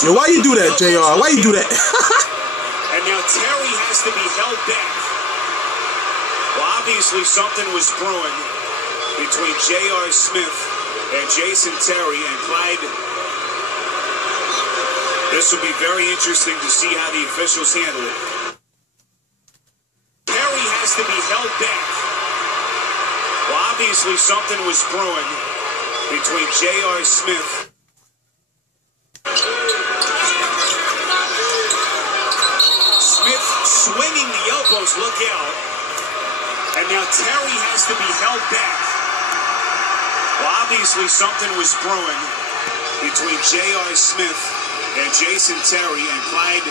Yo, why you do that, JR? Why you do that? And now Terry has to be held back. Well, obviously something was brewing between J.R. Smith and Jason Terry and Clyde. This will be very interesting to see how the officials handle it. Terry has to be held back. Well, obviously something was brewing between J.R. Smith. Smith swinging the elbows, look out. And now Terry has to be held back. Well, obviously something was brewing between J.R. Smith and Jason Terry and Clyde.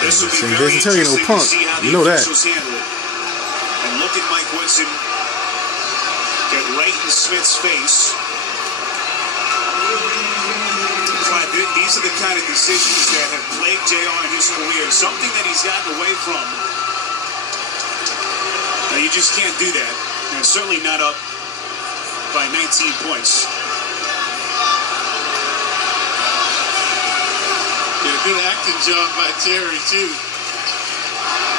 This will be very interesting to see how the officials handle it. And look at Mike Woodson get right in Smith's face. Clyde, these are the kind of decisions that have plagued JR in his career. Something that he's gotten away from. Now, you just can't do that. And certainly not up by 19 points. Yeah, good acting job by Terry, too.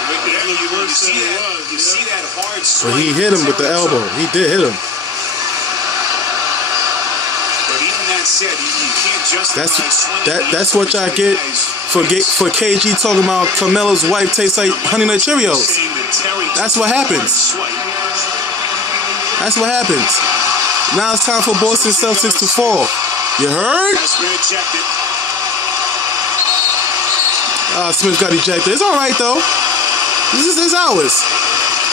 You see that hard swing. But he hit him with the elbow. He did hit him. But even that said, you can't justify That's what y'all get for KG talking about Carmelo's wife tastes like Honey Nut Cheerios. That's what happens. That's what happens. Now it's time for Boston Celtics to fall. You heard? Smith got ejected. It's all right though. This is ours.